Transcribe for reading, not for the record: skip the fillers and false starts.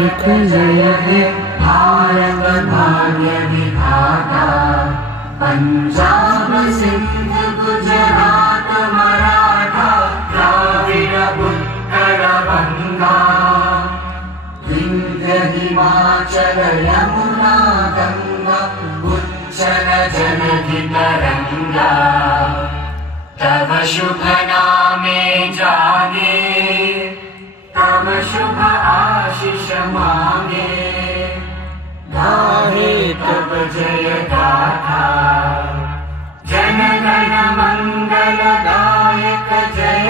एक जय हे भारत भाग्य विधाता, पंजाब सिंध गुजरात मराठा द्राविड उत्कल बंगा, विंध्य हिमाचल यमुना गंगा उच्चल जलधि तरंगा, तव शुभ नामे जागे, तव शुभ आशीष मांगे, गाहे तब जय गाथा, जन गण मंगल दायक जय